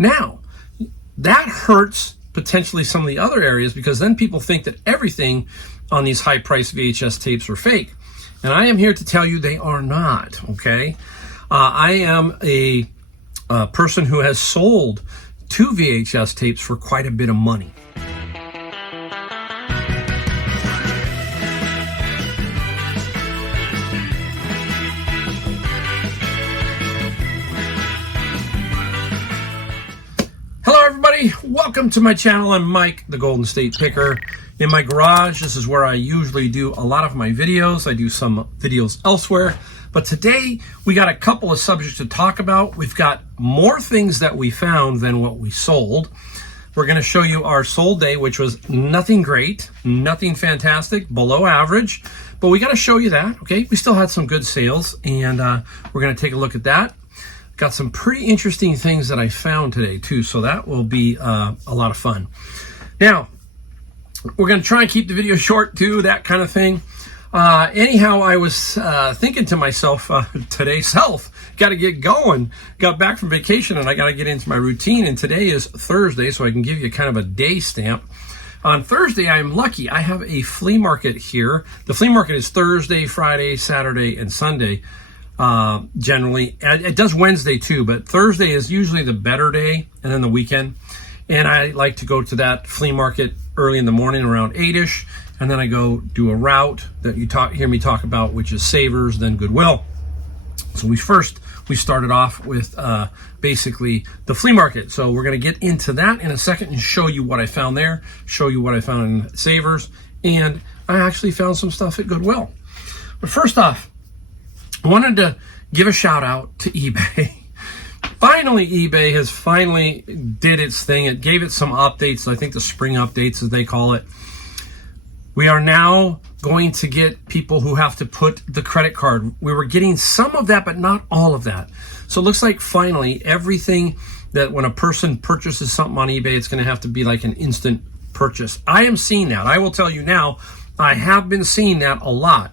Now, that hurts potentially some of the other areas, because then people think that everything on these high-priced VHS tapes are fake. And I am here to tell you they are not, okay? I am a person who has sold 2 VHS tapes for quite a bit of money. Hello everybody, welcome to my channel. I'm Mike, the Golden State Picker. In my garage, this is where I usually do a lot of my videos. I do some videos elsewhere, but today we got a couple of subjects to talk about. We've got more things that we found than what we sold. We're going to show you our sold day, which was nothing great, nothing fantastic, below average, but we got to show you that, okay? We still had some good sales, and we're going to take a look at that. Got some pretty interesting things that I found today too, so that will be a lot of fun. Now, we're going to try and keep the video short too, that kind of thing. Anyhow, I was thinking to myself, today, got to get going. Got back from vacation and I got to get into my routine, and today is Thursday, so I can give you kind of a day stamp. On Thursday, I'm lucky. I have a flea market here. The flea market is Thursday, Friday, Saturday, and Sunday. Generally, it does Wednesday too, but Thursday is usually the better day, and then the weekend. And I like to go to that flea market early in the morning around 8ish, and then I go do a route that you hear me talk about, which is Savers, then Goodwill. So we started off with basically the flea market. So we're going to get into that in a second and show you what I found there, show you what I found in Savers, and I actually found some stuff at Goodwill. But first off, I wanted to give a shout out to eBay. Finally, eBay has finally did its thing. It gave it some updates, I think the spring updates as they call it. We are now going to get people who have to put the credit card. We were getting some of that, but not all of that. So it looks like finally everything that when a person purchases something on eBay, it's going to have to be like an instant purchase. I am seeing that. I will tell you now, I have been seeing that a lot,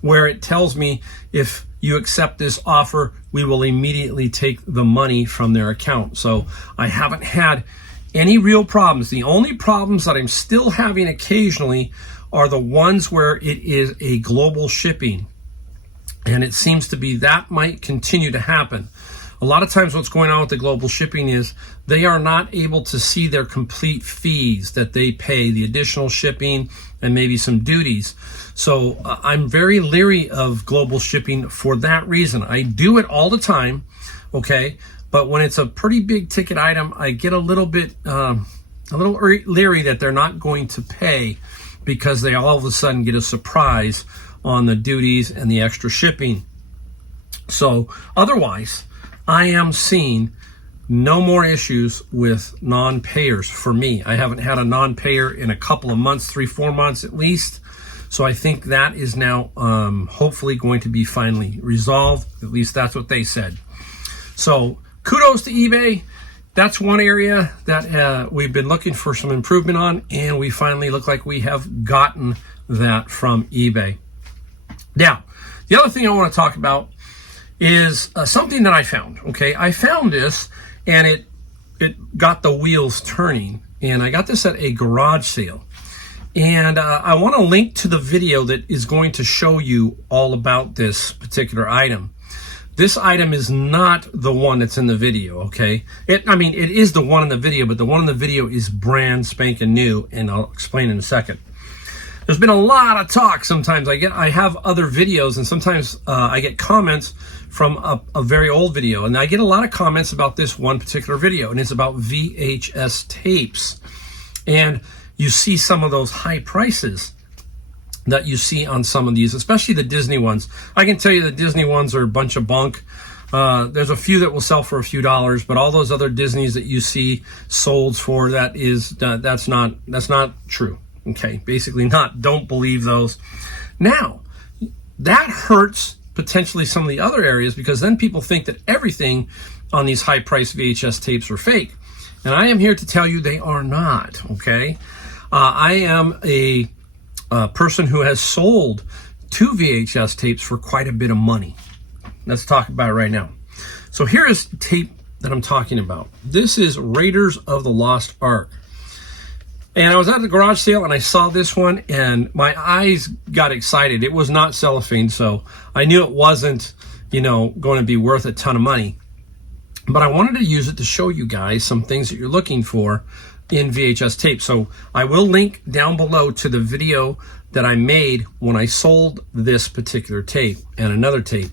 where it tells me if you accept this offer, we will immediately take the money from their account. So I haven't had any real problems. The only problems that I'm still having occasionally are the ones where it is a global shipping. And it seems to be that might continue to happen. A lot of times what's going on with the global shipping is they are not able to see their complete fees that they pay, the additional shipping and maybe some duties. So I'm very leery of global shipping for that reason. I do it all the time, okay? But when it's a pretty big ticket item, I get a little bit, leery that they're not going to pay because they all of a sudden get a surprise on the duties and the extra shipping. So otherwise, I am seeing no more issues with non-payers for me. I haven't had a non-payer in a couple of months, 3-4 months at least. So I think that is now hopefully going to be finally resolved. At least that's what they said. So kudos to eBay. That's one area that we've been looking for some improvement on, and we finally look like we have gotten that from eBay. Now, the other thing I want to talk about is something that I found, okay? I found this, and it got the wheels turning, and I got this at a garage sale. And I want to link to the video that is going to show you all about this particular item. This item is not the one that's in the video, okay? It is the one in the video, but the one in the video is brand spanking new, and I'll explain in a second. There's been a lot of talk sometimes. I have other videos, and sometimes I get comments from a very old video, and I get a lot of comments about this one particular video, and it's about VHS tapes. And you see some of those high prices that you see on some of these, especially the Disney ones. I can tell you the Disney ones are a bunch of bunk. There's a few that will sell for a few dollars, but all those other Disneys that you see sold for, that's not true. Okay, basically not. Don't believe those. Now, that hurts potentially some of the other areas, because then people think that everything on these high-priced VHS tapes are fake. And I am here to tell you they are not, okay? I am a person who has sold 2 VHS tapes for quite a bit of money. Let's talk about it right now. So here is tape that I'm talking about. This is Raiders of the Lost Ark. And I was at the garage sale and I saw this one and my eyes got excited. It was not cellophane, so I knew it wasn't, you know, going to be worth a ton of money. But I wanted to use it to show you guys some things that you're looking for in VHS tape. So I will link down below to the video that I made when I sold this particular tape and another tape.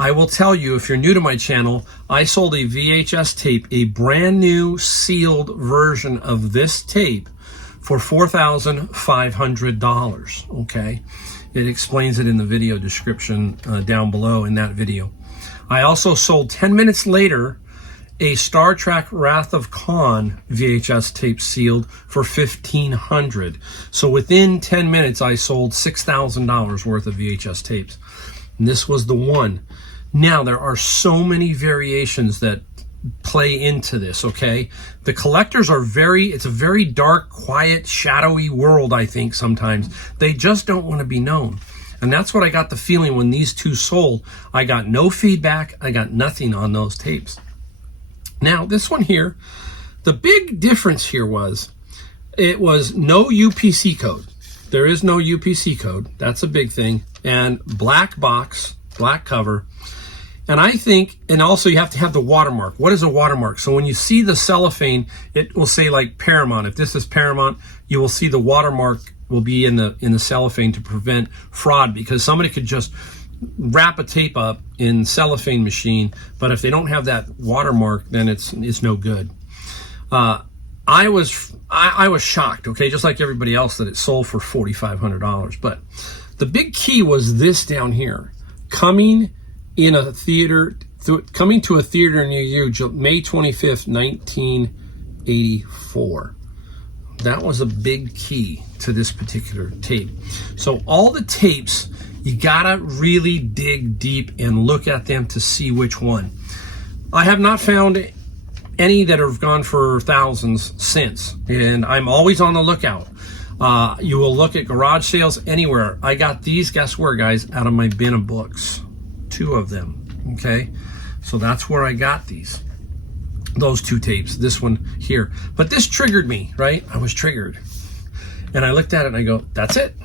I will tell you, if you're new to my channel, I sold a VHS tape, a brand new sealed version of this tape for $4,500, okay? It explains it in the video description down below in that video. I also sold 10 minutes later a Star Trek Wrath of Khan VHS tape sealed for $1,500. So within 10 minutes, I sold $6,000 worth of VHS tapes. And this was the one. Now, there are so many variations that play into this, okay? The collectors are it's a very dark, quiet, shadowy world, I think, sometimes. They just don't want to be known. And that's what I got the feeling when these two sold. I got no feedback. I got nothing on those tapes. Now, this one here, the big difference here was it was no UPC code. There is no UPC code. That's a big thing. And black box, black cover. And I think, and also you have to have the watermark. What is a watermark? So when you see the cellophane, it will say like Paramount. If this is Paramount, you will see the watermark will be in the cellophane to prevent fraud, because somebody could just wrap a tape up in cellophane machine, but if they don't have that watermark, then it's no good. I was shocked, okay, just like everybody else, that it sold for $4,500. But the big key was this down here: coming to a theater near you, May 25th, 1984. That was a big key to this particular tape. So all the tapes, you gotta really dig deep and look at them to see which one. I have not found any that have gone for thousands since, and I'm always on the lookout. You will look at garage sales anywhere. I got these, guess where, guys? Out of my bin of books. 2 of them, okay? So that's where I got these. Those 2 tapes, this one here. But this triggered me, right? I was triggered. And I looked at it and I go, that's it.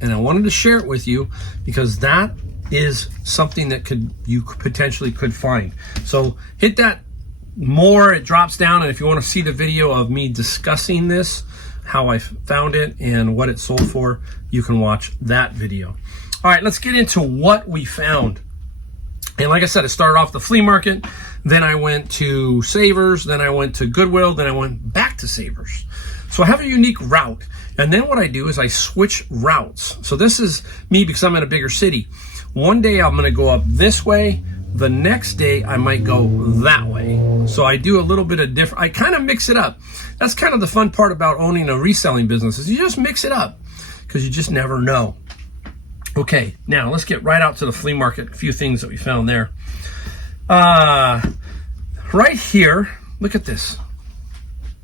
And I wanted to share it with you because that is something that you potentially could find. So hit that more, it drops down. And if you want to see the video of me discussing this, how I found it and what it sold for, you can watch that video. All right, let's get into what we found. And like I said, I started off the flea market, then I went to Savers, then I went to Goodwill, then I went back to Savers. So I have a unique route. And then what I do is I switch routes. So this is me because I'm in a bigger city. One day I'm going to go up this way. The next day I might go that way. So I do a little bit of different, I kind of mix it up. That's kind of the fun part about owning a reselling business, is you just mix it up because you just never know. Okay, now let's get right out to the flea market. A few things that we found there. Right here, look at this.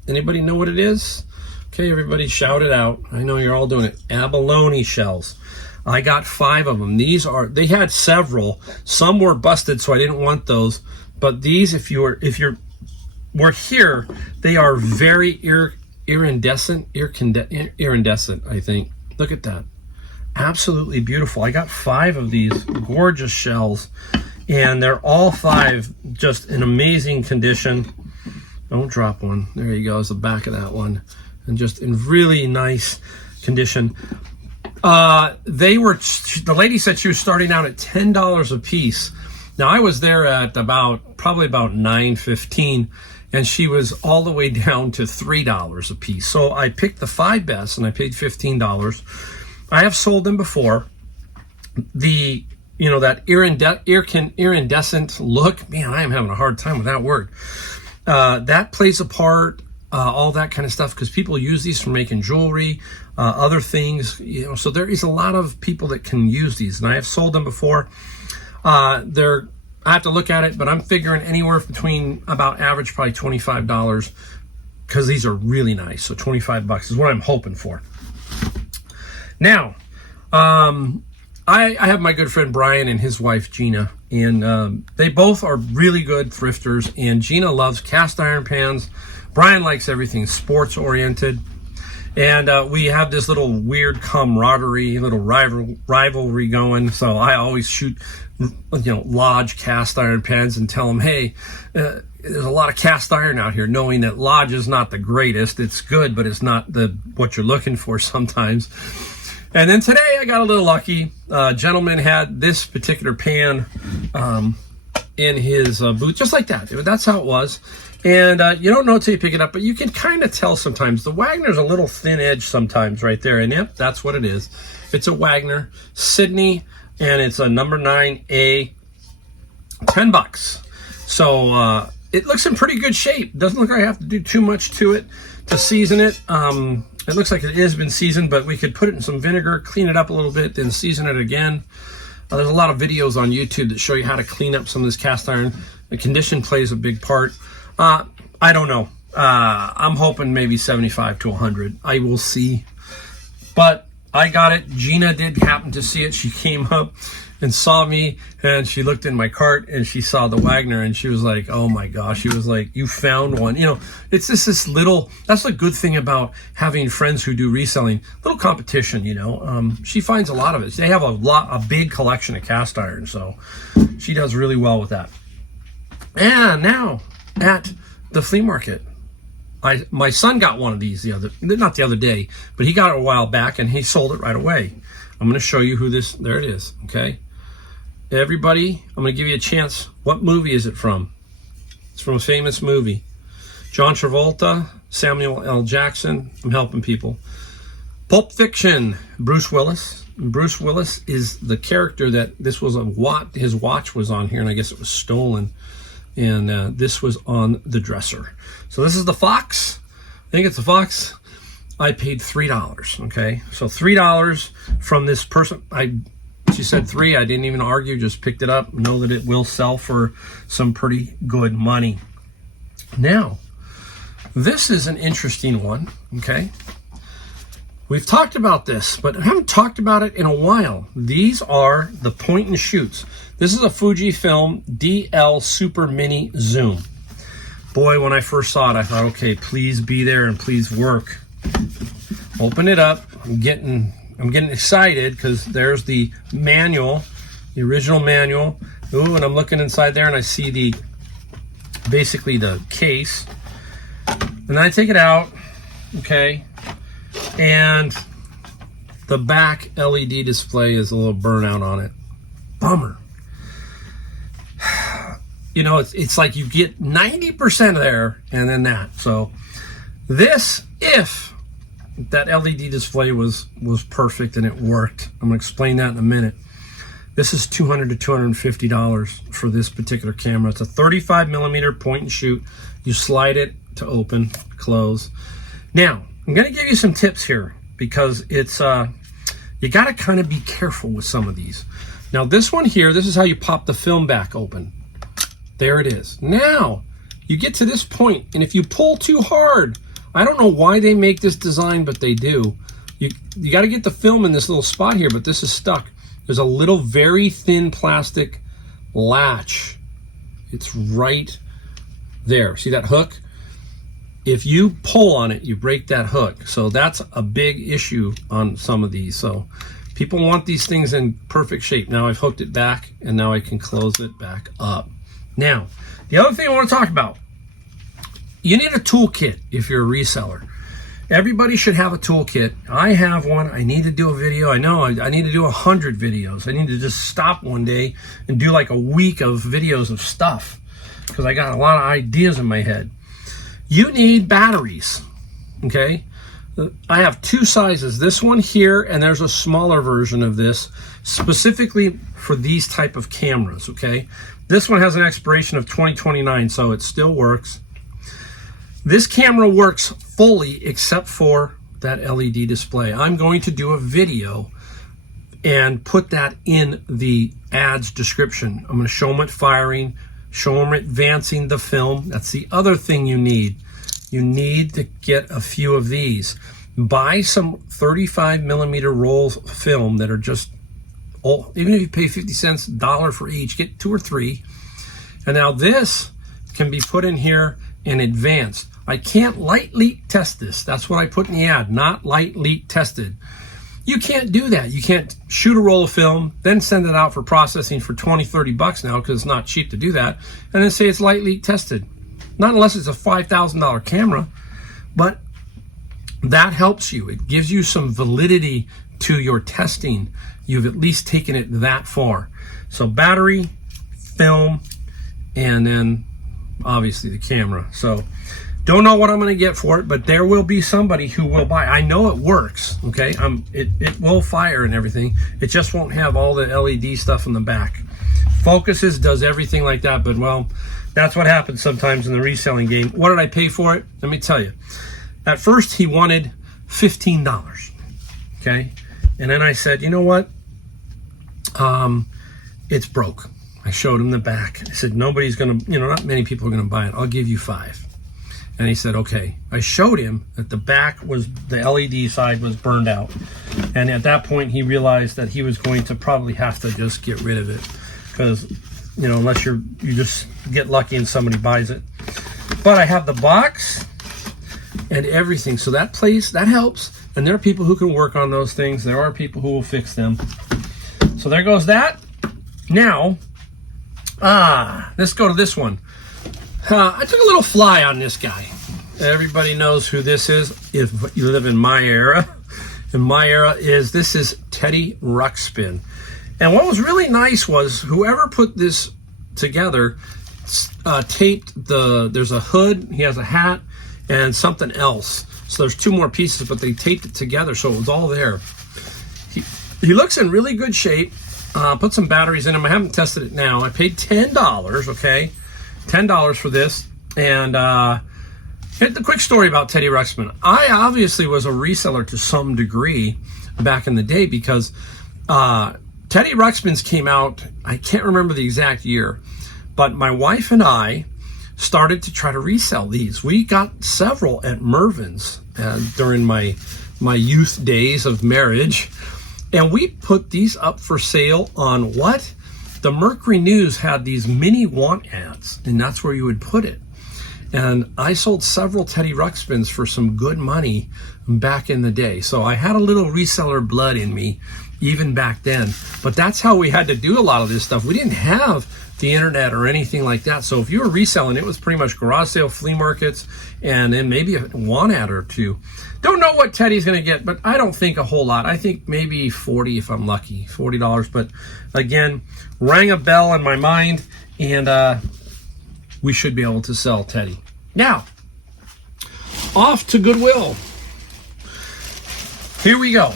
Anybody know what it is? Okay, everybody shout it out. I know you're all doing it. Abalone shells. I got 5 of them. They had several. Some were busted, so I didn't want those. But these, if you're here, they are very iridescent, I think. Look at that. Absolutely beautiful. I got 5 of these gorgeous shells, and they're all 5 just in amazing condition. Don't drop one. There you go. Is the back of that one, and just in really nice condition. The lady said she was starting out at $10 a piece. Now I was there at probably about $9.15, and she was all the way down to $3 a piece. So I picked the 5 best, and I paid $15. I have sold them before. That iridescent look, man, I am having a hard time with that word. That plays a part, all that kind of stuff, because people use these for making jewelry, other things, so there is a lot of people that can use these, and I have sold them before. I have to look at it, but I'm figuring anywhere between about average, probably $25, because these are really nice. So $25 is what I'm hoping for. Now, I have my good friend Brian and his wife Gina, and they both are really good thrifters, and Gina loves cast iron pans. Brian likes everything sports oriented, and we have this little weird camaraderie, little rivalry going. So I always shoot, Lodge cast iron pans and tell them, hey, there's a lot of cast iron out here, knowing that Lodge is not the greatest. It's good, but it's not what you're looking for sometimes. And then today I got a little lucky. A gentleman had this particular pan in his booth, just like that. That's how it was. And you don't know until you pick it up, but you can kind of tell sometimes. The Wagner's a little thin edge sometimes right there. And yep, that's what it is. It's a Wagner Sydney, and it's a number 9A, $10. So it looks in pretty good shape. Doesn't look like I have to do too much to it to season it. It looks like it has been seasoned, but we could put it in some vinegar, clean it up a little bit, then season it again. There's a lot of videos on YouTube that show you how to clean up some of this cast iron. The condition plays a big part. I don't know. I'm hoping maybe 75 to 100. I will see. But I got it. Gina did happen to see it. She came up and saw me, and she looked in my cart, and she saw the Wagner, and she was like, oh my gosh. She was like, you found one. It's just this little, that's the good thing about having friends who do reselling, little competition, she finds a lot of it. They have a big collection of cast iron, so she does really well with that. And now at the flea market, my son got one of these not the other day, but he got it a while back, and he sold it right away. I'm going to show you who there it is, okay? Everybody, I'm going to give you a chance. What movie is it from? It's from a famous movie. John Travolta, Samuel L. Jackson. I'm helping people. Pulp Fiction, Bruce Willis. Bruce Willis is the character that this was his watch was on here, and I guess it was stolen. And this was on the dresser. So this is the Fox. I think it's the Fox. I paid $3, okay? So $3 from this person. She said $3. I didn't even argue, just picked it up. Know that it will sell for some pretty good money. Now, this is an interesting one, okay? We've talked about this, but I haven't talked about it in a while. These are the point and shoots. This is a Fujifilm DL Super Mini Zoom. Boy, when I first saw it, I thought, okay, please be there and please work. Open it up. I'm getting excited because there's the manual, the original manual. Ooh, and I'm looking inside there and I see basically the case. And then I take it out, okay, and the back LED display is a little burnout on it. Bummer. It's like you get 90% there and then that. So this, if that LED display was perfect and it worked, I'm going to explain that in a minute. This is $200 to $250 for this particular camera. It's a 35 millimeter point and shoot. You slide it to open, close. Now, I'm going to give you some tips here because it's you got to kind of be careful with some of these. Now, this one here, this is how you pop the film back open. There it is. Now, you get to this point, and if you pull too hard, I don't know why they make this design, but they do. You got to get the film in this little spot here, but this is stuck. There's a little very thin plastic latch. It's right there. See that hook? If you pull on it, you break that hook. So that's a big issue on some of these. So people want these things in perfect shape. Now I've hooked it back, and now I can close it back up. Now, the other thing I want to talk about, you need a toolkit if you're a reseller. Everybody should have a toolkit. I have one. I need to do a video. I know I need to do 100 videos. I need to just stop one day and do like a week of videos of stuff because I got a lot of ideas in my head. You need batteries, okay? I have two sizes, this one here, and there's a smaller version of this, specifically for these type of cameras, okay? This one has an expiration of 2029, so it still works. This camera works fully except for that LED display. I'm going to do a video and put that in the ads description. I'm going to show them it firing, show them advancing the film. That's the other thing you need. You need to get a few of these. Buy some 35 millimeter rolls of film that are just even if you pay 50 cents, $1 for each, get 2 or 3. And now this can be put in here in advance. I can't light leak test this. That's what I put in the ad, not light leak tested. You can't do that. You can't shoot a roll of film, then send it out for processing for 20, 30 bucks now, because it's not cheap to do that, and then say it's light leak tested. Not unless it's a $5,000 camera, but that helps you. It gives you some validity to your testing. You've at least taken it that far. So battery, film, and then obviously the camera. So don't know what I'm going to get for it, but there will be somebody who will buy. I know it works, okay? It will fire and everything. It just won't have all the LED stuff in the back. Focuses, does everything like that, but well, that's what happens sometimes in the reselling game. What did I pay for it? Let me tell you. At first, he wanted $15, okay? And then I said, you know what? It's broke. I showed him the back. I said, nobody's going to, not many people are going to buy it. I'll give you $5. And he said, okay. I showed him that the back was, the LED side was burned out. And at that point, he realized that he was going to probably have to just get rid of it. Because, unless you just get lucky and somebody buys it. But I have the box and everything. So that helps. And there are people who can work on those things. There are people who will fix them. So there goes that. Now, let's go to this one. I took a little fly on this guy. Everybody knows who this is if you live in my era. And my era this is Teddy Ruxpin. And what was really nice was whoever put this together taped there's a hood, he has a hat, and something else. So there's 2 more pieces, but they taped it together so it was all there. He looks in really good shape. Put some batteries in him. I haven't tested it now. I paid $10, okay? $10 for this. And the quick story about Teddy Ruxpin. I obviously was a reseller to some degree back in the day because Teddy Ruxpin's came out, I can't remember the exact year, but my wife and I started to try to resell these. We got several at Mervyn's during my youth days of marriage. And we put these up for sale on what? The Mercury News had these mini want ads, and that's where you would put it. And I sold several Teddy Ruxpins for some good money back in the day. So I had a little reseller blood in me even back then. But that's how we had to do a lot of this stuff. We didn't have the internet or anything like that. So if you were reselling, it was pretty much garage sale, flea markets, and then maybe a want ad or 2. Don't know what Teddy's going to get, but I don't think a whole lot. I think maybe 40 if I'm lucky, $40. But again, rang a bell in my mind, and we should be able to sell Teddy. Now, off to Goodwill. Here we go.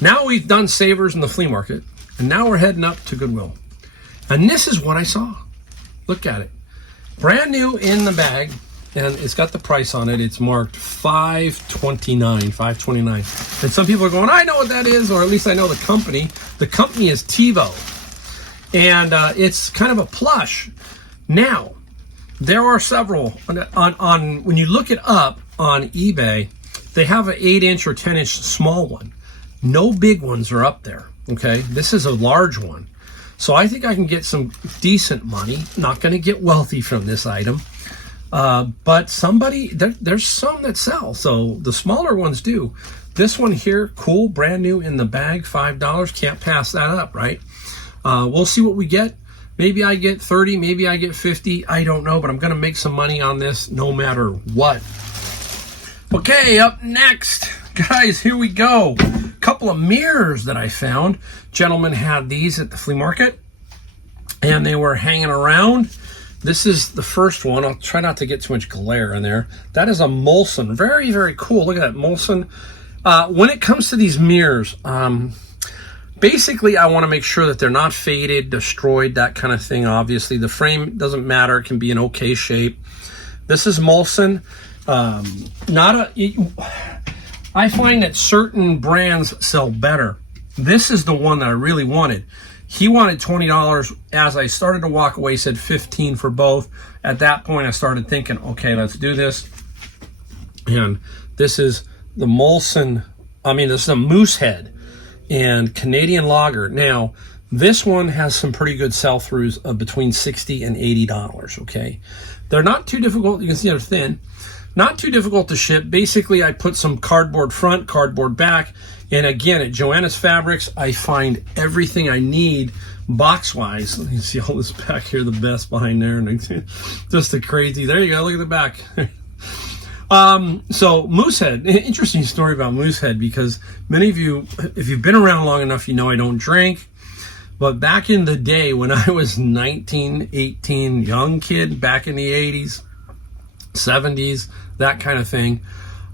Now we've done Savers in the flea market, and now we're heading up to Goodwill. And this is what I saw. Look at it. Brand new in the bag, and it's got the price on it. It's marked $5.29. And some people are going, I know what that is, or at least I know the company. The company is TiVo. And it's kind of a plush. Now, there are several. On when you look it up on eBay, they have an 8-inch or 10-inch small one. No big ones are up there, okay? This is a large one. So I think I can get some decent money. Not going to get wealthy from this item. But there's some that sell. So the smaller ones do. This one here, cool, brand new in the bag, $5. Can't pass that up, right? We'll see what we get. Maybe I get 30, maybe I get 50. I don't know, but I'm going to make some money on this no matter what. Okay, up next, guys, here we go. Couple of mirrors that I found. Gentlemen had these at the flea market, and they were hanging around. This is the first one. I'll try not to get too much glare in there. That is a Molson. Very, very cool. Look at that Molson. When it comes to these mirrors, basically I want to make sure that they're not faded, destroyed, that kind of thing. Obviously, the frame doesn't matter. It can be in okay shape. This is Molson. I find that certain brands sell better. This is the one that I really wanted. He wanted $20. As I started to walk away, he said $15 for both. At that point, I started thinking, okay, let's do this. And this is the Molson, this is a moose head. and Canadian Lager. Now, this one has some pretty good sell-throughs of between $60 and $80, okay? They're not too difficult. You can see they're thin. Not too difficult to ship. Basically, I put some cardboard front, cardboard back, and again, at Joanna's Fabrics, I find everything I need box-wise. You can see all this back here, the best behind there, and just the crazy. There you go, look at the back. So Moosehead, interesting story about Moosehead, because many of you, if you've been around long enough, you know I don't drink. But back in the day when I was 19, 18, young kid, back in the 80s, 70s, that kind of thing,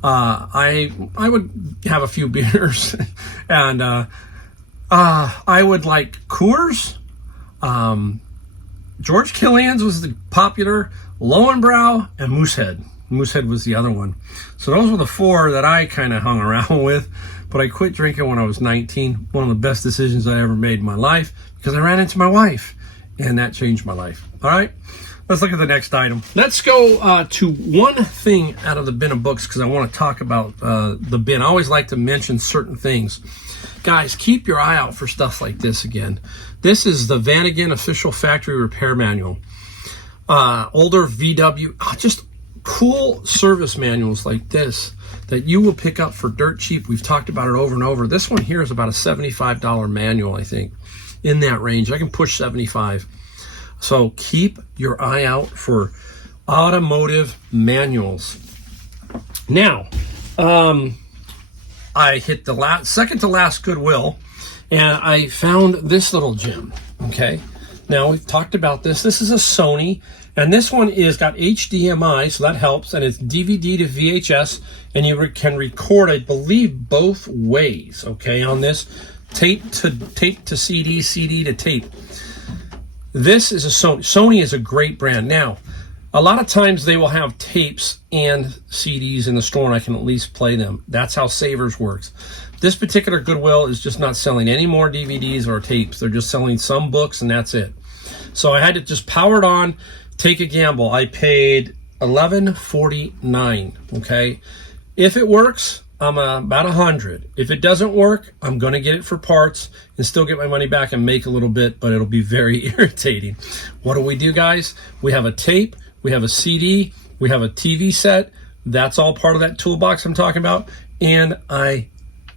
I would have a few beers, and I would like Coors. George Killian's was the popular, Lowenbrow, and Moosehead. Moosehead was the other one. So those were the four that I kind of hung around with. But I quit drinking when I was 19. One of the best decisions I ever made in my life, because I ran into my wife, and that changed my life. All right, let's look at the next item. Let's go to one thing out of the bin of books, because I want to talk about the bin. I always like to mention certain things. Guys, keep your eye out for stuff like this again. This is the Vanagon Official Factory Repair Manual. Older VW, just cool service manuals like this that you will pick up for dirt cheap. We've talked about it over and over. This one here is about a $75 manual, I think, in that range. I can push 75. So keep your eye out for automotive manuals. Now, I hit the second to last Goodwill, and I found this little gem, okay? Now, we've talked about this. This is a Sony, and this one is got HDMI, so that helps, and it's DVD to VHS, and you can record, I believe, both ways, okay, on this. Tape to CD, CD to tape. This is a Sony. Sony is a great brand. Now, a lot of times they will have tapes and CDs in the store, and I can at least play them. That's how Savers works. This particular Goodwill is just not selling any more DVDs or tapes. They're just selling some books, and that's it. So I had to just power it on, take a gamble. I paid $11.49, okay? If it works, I'm about 100. If it doesn't work, I'm going to get it for parts and still get my money back and make a little bit, but it'll be very irritating. What do we do, guys? We have a tape, we have a CD, we have a TV set. That's all part of that toolbox I'm talking about. And I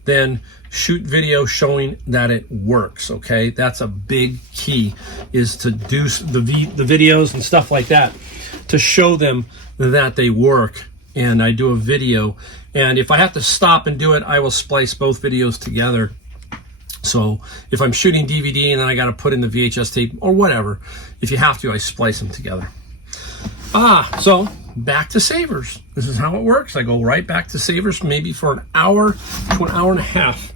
then shoot video showing that it works, okay? That's a big key, is to do the videos and stuff like that to show them that they work. And I do a video, and if I have to stop and do it, I will splice both videos together. So if I'm shooting DVD and then I got to put in the VHS tape or whatever, if you have to, I splice them together. So back to Savers. This is how it works. I go right back to Savers, maybe for an hour to an hour and a half.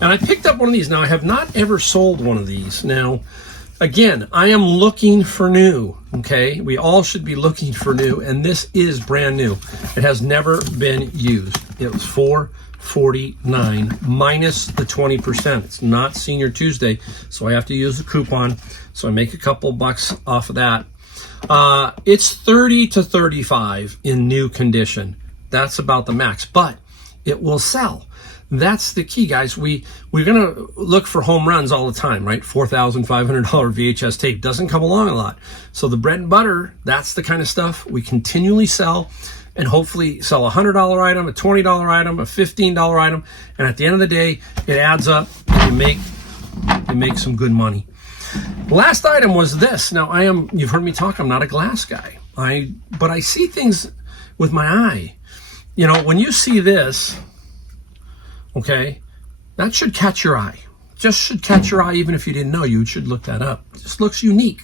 And I picked up one of these. Now, I have not ever sold one of these. Now, again, I am looking for new, okay? We all should be looking for new, and this is brand new. It has never been used. It was $4.49 minus the 20%. It's not Senior Tuesday, so I have to use the coupon. So I make a couple bucks off of that. It's 30 to 35 in new condition. That's about the max, but it will sell. That's the key, guys. We're going to look for home runs all the time, right? $4,500 VHS tape doesn't come along a lot. So the bread and butter, that's the kind of stuff we continually sell, and hopefully sell a $100 item, a $20 item, a $15 item. And at the end of the day, it adds up and you make some good money. The last item was this. Now, you've heard me talk, I'm not a glass guy. But I see things with my eye. You know, when you see this, okay, that should catch your eye. Just should catch your eye, even if you didn't know. You should look that up. It just looks unique.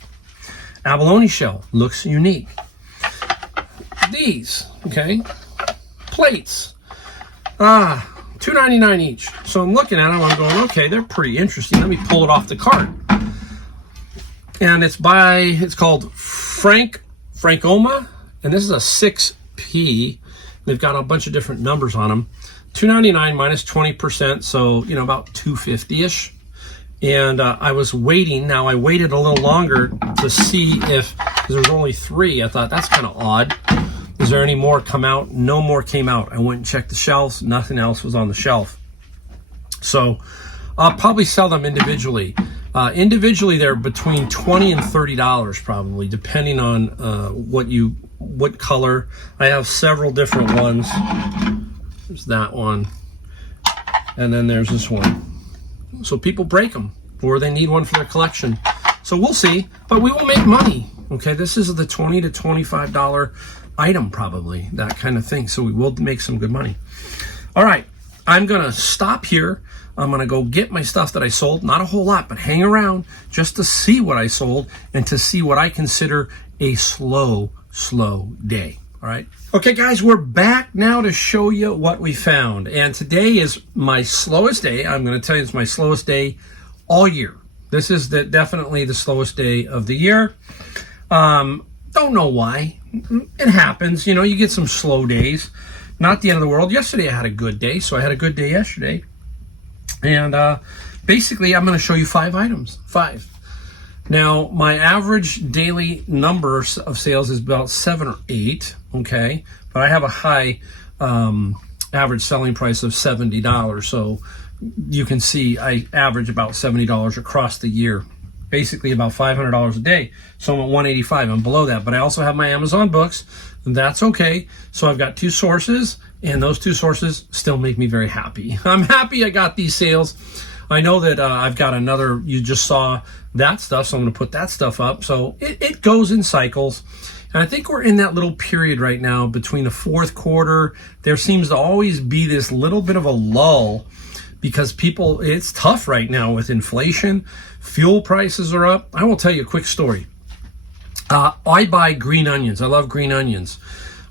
Abalone shell looks unique. These, okay, plates, $2.99 each. So I'm looking at them, I'm going, okay, they're pretty interesting. Let me pull it off the cart. And it's called Frankoma, and this is a 6P. They've got a bunch of different numbers on them. $2.99 minus 20%, so, you know, about $2.50-ish. And I was waiting. Now, I waited a little longer to see because there was only 3. I thought, that's kind of odd. Is there any more come out? No more came out. I went and checked the shelves. Nothing else was on the shelf. So I'll probably sell them individually. Individually, they're between $20 and $30 probably, depending on what color. I have several different ones. There's that one, and then there's this one. So people break them, or they need one for their collection. So we'll see, but we will make money. Okay, this is the $20 to $25 item probably, that kind of thing. So we will make some good money. All right, I'm gonna stop here. I'm gonna go get my stuff that I sold. Not a whole lot, but hang around just to see what I sold and to see what I consider a slow day. All right. Okay, guys, we're back now to show you what we found. And today is my slowest day. I'm gonna tell you it's my slowest day all year. This is definitely the slowest day of the year. Don't know why. It happens. You know, you get some slow days. Not the end of the world. Yesterday I had a good day, so I had a good day yesterday. And basically, I'm going to show you 5 items. 5. Now, my average daily number of sales is about 7 or 8, okay? But I have a high average selling price of $70. So you can see I average about $70 across the year. Basically about $500 a day. So I'm at 185. I'm below that. But I also have my Amazon books. And that's okay. So I've got 2 sources, and those 2 sources still make me very happy. I'm happy I got these sales. I know that I've got another, you just saw that stuff, so I'm going to put that stuff up. So it goes in cycles. And I think we're in that little period right now between the 4th quarter. There seems to always be this little bit of a lull because people, it's tough right now with inflation. Fuel prices are up. I will tell you a quick story. I buy green onions. I love green onions.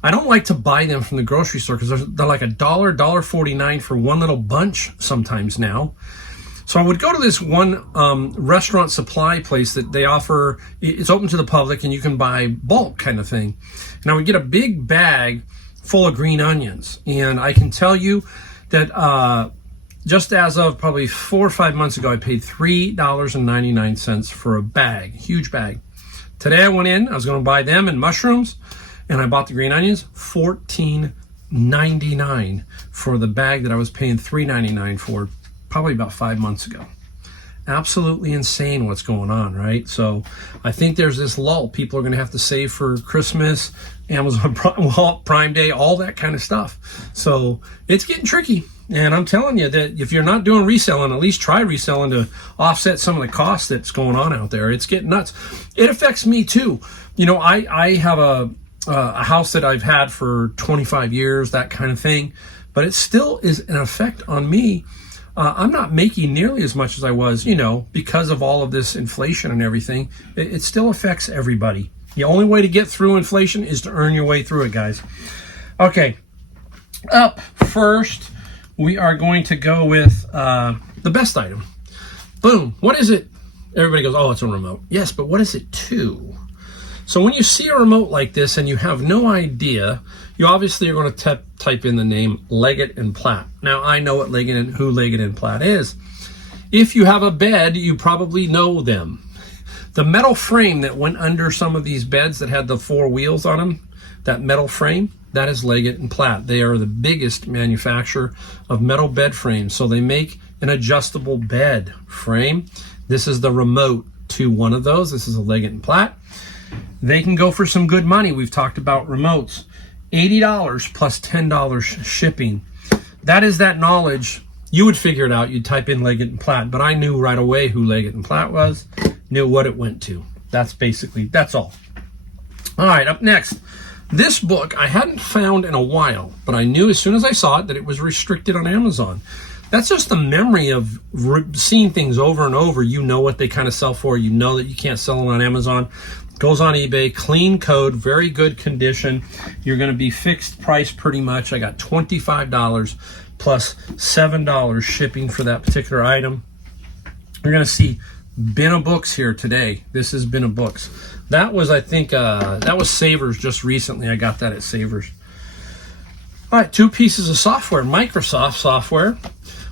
I don't like to buy them from the grocery store because they're like $1.49 for one little bunch sometimes now. So I would go to this one restaurant supply place that they offer. It's open to the public and you can buy bulk kind of thing. And I would get a big bag full of green onions. And I can tell you that just as of probably 4 or 5 months ago, I paid $3.99 for a bag, huge bag. Today I went in, I was going to buy them and mushrooms, and I bought the green onions, $14.99 for the bag that I was paying $3.99 for probably about 5 months ago. Absolutely insane what's going on, right? So I think there's this lull. People are going to have to save for Christmas, Amazon Prime Day, all that kind of stuff. So it's getting tricky. And I'm telling you that if you're not doing reselling, at least try reselling to offset some of the cost that's going on out there. It's getting nuts. It affects me too. You know, I have a house that I've had for 25 years, that kind of thing, but it still is an effect on me. I'm not making nearly as much as I was, you know, because of all of this inflation and everything. It still affects everybody. The only way to get through inflation is to earn your way through it, guys. Okay, up first, we are going to go with the best item. Boom. What is it? Everybody goes, oh, it's a remote. Yes, but what is it to? So when you see a remote like this and you have no idea, you obviously are going to type in the name Leggett & Platt. Now, I know who Leggett & Platt is. If you have a bed, you probably know them. The metal frame that went under some of these beds that had the 4 wheels on them, that metal frame, that is Leggett & Platt. They are the biggest manufacturer of metal bed frames. So they make an adjustable bed frame. This is the remote to one of those. This is a Leggett & Platt. They can go for some good money. We've talked about remotes. $80 plus $10 shipping. That is that knowledge. You would figure it out. You'd type in Leggett & Platt, but I knew right away who Leggett & Platt was, knew what it went to. That's all. All right, up next. This book I hadn't found in a while, but I knew as soon as I saw it that it was restricted on Amazon. That's just the memory of seeing things over and over. You know what they kind of sell for. You know that you can't sell it on Amazon. Goes on eBay, clean code, very good condition. You're going to be fixed price pretty much. I got $25 plus $7 shipping for that particular item. You're going to see bin of books here today. This is bin of books. That was, I think, that was Savers just recently. I got that at Savers. All right, 2 pieces of software, Microsoft software.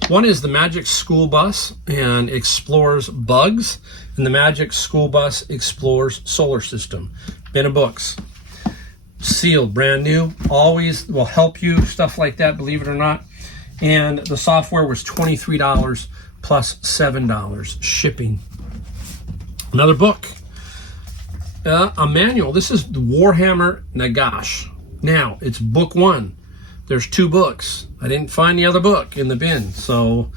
One is the Magic School Bus and explores bugs, and the Magic School Bus explores solar system. Bin of books. Sealed, brand new, always will help you, stuff like that, believe it or not. And the software was $23 plus $7 shipping. Another book, a manual. This is Warhammer Nagash. Now, it's book 1. There's 2 books. I didn't find the other book in the bin, so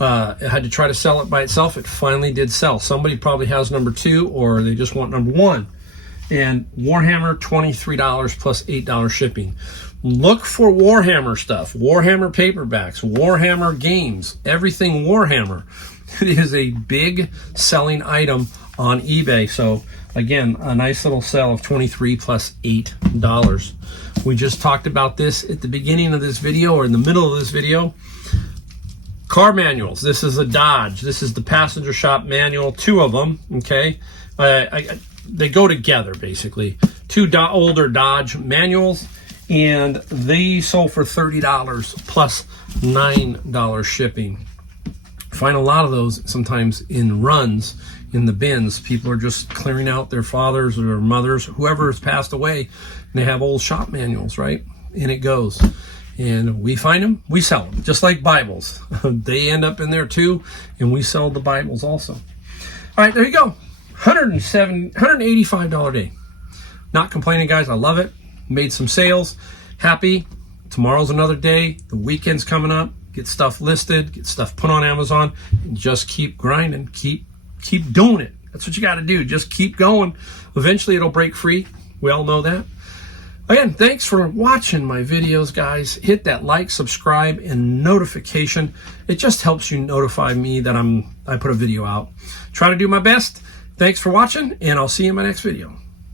I had to try to sell it by itself. It finally did sell. Somebody probably has number 2, or they just want number 1. And Warhammer, $23 plus $8 shipping. Look for Warhammer stuff, Warhammer paperbacks, Warhammer games, everything Warhammer. It is a big selling item on eBay. So again, a nice little sale of $23 plus $8. We just talked about this at the beginning of this video, or in the middle of this video. Car manuals. This is a Dodge. This is the passenger shop manual, 2 of them, okay? They go together, basically. 2 older Dodge manuals, and they sold for $30 plus $9 shipping. Find a lot of those sometimes in runs in the bins. People are just clearing out their fathers or mothers, whoever has passed away, and they have old shop manuals, right? And it goes. And we find them, we sell them, just like Bibles. They end up in there too, and we sell the Bibles also. All right, there you go. $185 day. Not complaining, guys. I love it. Made some sales. Happy. Tomorrow's another day. The weekend's coming up. Get stuff listed. Get stuff put on Amazon. And just keep grinding. Keep doing it. That's what you got to do. Just keep going. Eventually, it'll break free. We all know that. Again, thanks for watching my videos, guys. Hit that like, subscribe, and notification. It just helps you notify me that I put a video out. Try to do my best. Thanks for watching, and I'll see you in my next video.